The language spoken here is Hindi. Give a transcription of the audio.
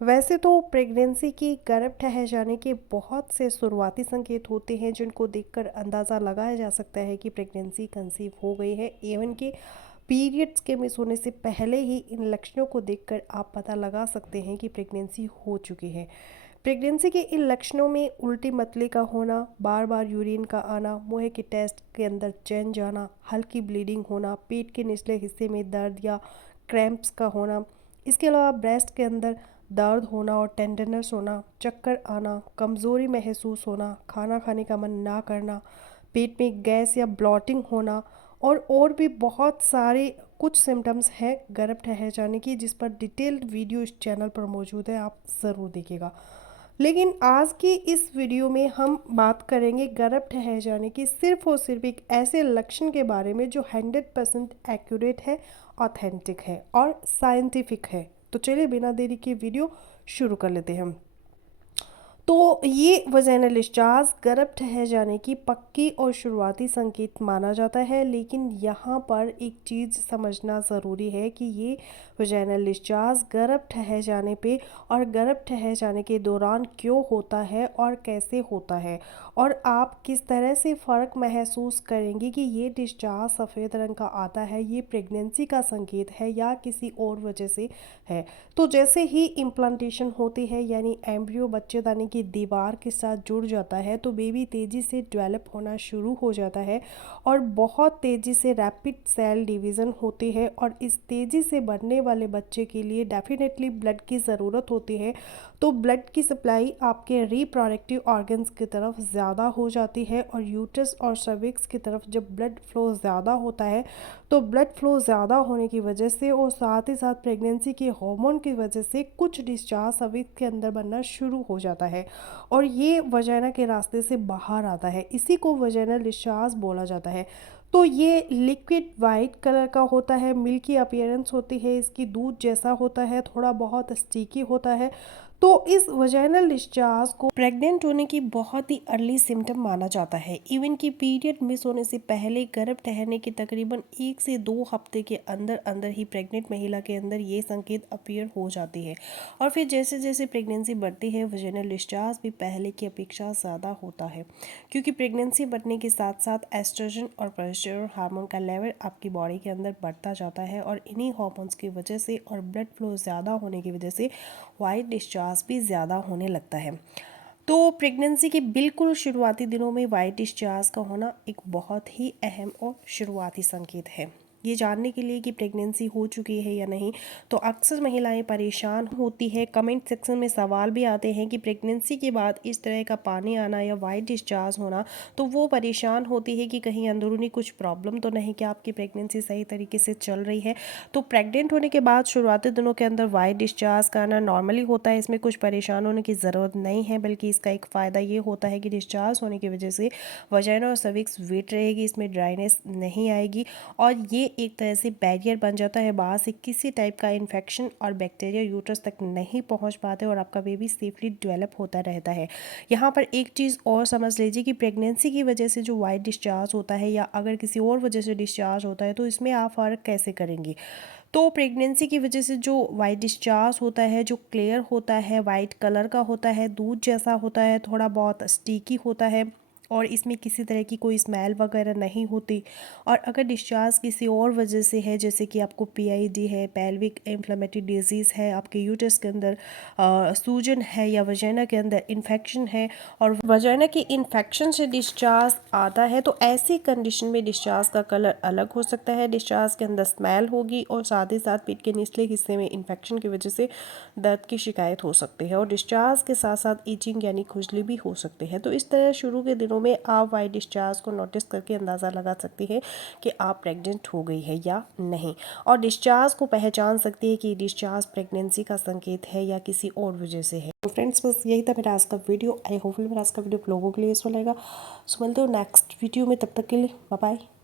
वैसे तो प्रेगनेंसी की गर्भ ठहर जाने के बहुत से शुरुआती संकेत होते हैं जिनको देखकर अंदाज़ा लगाया जा सकता है कि प्रेगनेंसी कंसीव हो गई है। इवन कि पीरियड्स के मिस होने से पहले ही इन लक्षणों को देखकर आप पता लगा सकते हैं कि प्रेगनेंसी हो चुकी है। प्रेगनेंसी के इन लक्षणों में उल्टी मतली का होना, बार बार यूरिन का आना, मुंह के टेस्ट के अंदर चैन जाना, हल्की ब्लीडिंग होना, पेट के निचले हिस्से में दर्द या क्रैम्प्स का होना, इसके अलावा ब्रेस्ट के अंदर दर्द होना और टेंडरनेस होना, चक्कर आना, कमज़ोरी महसूस होना, खाना खाने का मन ना करना, पेट में गैस या ब्लॉटिंग होना और भी बहुत सारे कुछ सिम्टम्स हैं गर्भ ठहर जाने की, जिस पर डिटेल्ड वीडियो इस चैनल पर मौजूद है, आप ज़रूर देखिएगा। लेकिन आज की इस वीडियो में हम बात करेंगे गर्भ ठहर जाने की सिर्फ और सिर्फ एक ऐसे लक्षण के बारे में जो 100% एक्यूरेट है, ऑथेंटिक है और साइंटिफिक है। तो चलिए बिना देरी के वीडियो शुरू कर लेते हैं हम। तो ये वजाइनल डिस्चार्ज गर्भ ठहर जाने की पक्की और शुरुआती संकेत माना जाता है, लेकिन यहाँ पर एक चीज़ समझना ज़रूरी है कि ये वजाइनल डिस्चार्ज गर्भ ठहर जाने पे और गर्भ ठहर जाने के दौरान क्यों होता है और कैसे होता है, और आप किस तरह से फ़र्क महसूस करेंगे कि ये डिस्चार्ज सफ़ेद रंग का आता है, ये प्रेगनेंसी का संकेत है या किसी और वजह से है। तो जैसे ही इम्प्लांटेशन होती है, यानी एम्ब्रियो बच्चेदानी की दीवार के साथ जुड़ जाता है, तो बेबी तेज़ी से डेवलप होना शुरू हो जाता है और बहुत तेज़ी से रैपिड सेल डिवीज़न होती है, और इस तेज़ी से बढ़ने वाले बच्चे के लिए डेफिनेटली ब्लड की ज़रूरत होती है। तो ब्लड की सप्लाई आपके रिप्रोडक्टिव ऑर्गन्स की तरफ ज़्यादा हो जाती है, और यूट्रस और सर्विक्स की तरफ जब ब्लड फ्लो ज़्यादा होता है, तो ब्लड फ्लो ज़्यादा होने की वजह से और साथ ही साथ प्रेगनेंसी के हार्मोन की वजह से कुछ डिस्चार्ज सर्विक्स के अंदर बनना शुरू हो जाता है, और ये वजाइना के रास्ते से बाहर आता है। इसी को वजाइनल डिस्चार्ज बोला जाता है। तो ये लिक्विड वाइट कलर का होता है, मिल्की अपीयरेंस होती है इसकी, दूध जैसा होता है, थोड़ा बहुत स्टिकी होता है। तो इस वजाइनल डिस्चार्ज को प्रेग्नेंट होने की बहुत ही अर्ली सिम्टम माना जाता है। इवन कि पीरियड मिस होने से पहले गर्भ ठहरने के तकरीबन 1 से 2 हफ्ते के अंदर अंदर ही प्रेग्नेंट महिला के अंदर ये संकेत अपीयर हो जाती है, और फिर जैसे जैसे प्रेगनेंसी बढ़ती है वजाइनल डिस्चार्ज भी पहले की अपेक्षा ज़्यादा होता है, क्योंकि प्रेगनेंसी बढ़ने के साथ साथ एस्ट्रोजन और प्रोजेस्टेरोन हार्मोन का लेवल आपकी बॉडी के अंदर बढ़ता जाता है, और इन्हीं हार्मोन्स की वजह से और ब्लड फ्लो ज़्यादा होने की वजह से वाइट डिस्चार्ज भी ज़्यादा होने लगता है। तो प्रेगनेंसी के बिल्कुल शुरुआती दिनों में वाइट डिस्चार्ज का होना एक बहुत ही अहम और शुरुआती संकेत है। ये जानने के लिए कि प्रेगनेंसी हो चुकी है या नहीं, तो अक्सर महिलाएं परेशान होती है। कमेंट सेक्शन में सवाल भी आते हैं कि प्रेगनेंसी के बाद इस तरह का पानी आना या वाइट डिस्चार्ज होना, तो वो परेशान होती है कि कहीं अंदरूनी कुछ प्रॉब्लम तो नहीं, कि आपकी प्रेगनेंसी सही तरीके से चल रही है। तो प्रेग्नेंट होने के बाद शुरुआती दिनों के अंदर वाइट डिस्चार्ज का आना नॉर्मली होता है, इसमें कुछ परेशान होने की ज़रूरत नहीं है, बल्कि इसका एक फ़ायदा ये होता है कि डिस्चार्ज होने की वजह से वजाइना और सर्विक्स वेट रहेगी, इसमें ड्राइनेस नहीं आएगी, और ये एक तरह से बैरियर बन जाता है, बाहर से किसी टाइप का इन्फेक्शन और बैक्टीरिया यूट्रस तक नहीं पहुंच पाते, और आपका बेबी सेफली डेवलप होता रहता है। यहाँ पर एक चीज़ और समझ लीजिए कि प्रेगनेंसी की वजह से जो वाइट डिस्चार्ज होता है या अगर किसी और वजह से डिस्चार्ज होता है, तो इसमें आप फ़र्क कैसे करेंगे। तो प्रेगनेंसी की वजह से जो वाइट डिस्चार्ज होता है, जो क्लियर होता है, वाइट कलर का होता है, दूध जैसा होता है, थोड़ा बहुत स्टिकी होता है, और इसमें किसी तरह की कोई स्मेल वगैरह नहीं होती। और अगर डिस्चार्ज किसी और वजह से है, जैसे कि आपको पीआईडी है, पेल्विक इन्फ्लेमेटरी डिजीज़ है, आपके यूट्रस के अंदर सूजन है, या वजाइना के अंदर इन्फेक्शन है, और वजाइना की इन्फेक्शन से डिस्चार्ज आता है, तो ऐसी कंडीशन में डिस्चार्ज का कलर अलग हो सकता है, डिस्चार्ज के अंदर स्मेल होगी, और साथ ही साथ पेट के निचले हिस्से में इन्फेक्शन की वजह से दर्द की शिकायत हो सकती है, और डिस्चार्ज के साथ साथ ईचिंग यानी खुजली भी हो सकती है। तो इस तरह शुरू के दिनों में आप वाइट डिस्चार्ज को नोटिस करके अंदाज़ा लगा सकती है कि आप प्रेग्नेंट हो गई है या नहीं, और डिस्चार्ज को पहचान सकती है कि डिस्चार्ज प्रेगनेंसी का संकेत है या किसी और वजह से है। तो फ्रेंड्स, बस यही था मेरा आज का वीडियो। आई होपफुली मेरा आज का वीडियो आप लोगों के लिए यूजफुल रहेगा। सो मिलते हो नेक्स्ट वीडियो में, तब तक के लिए बाय बाय।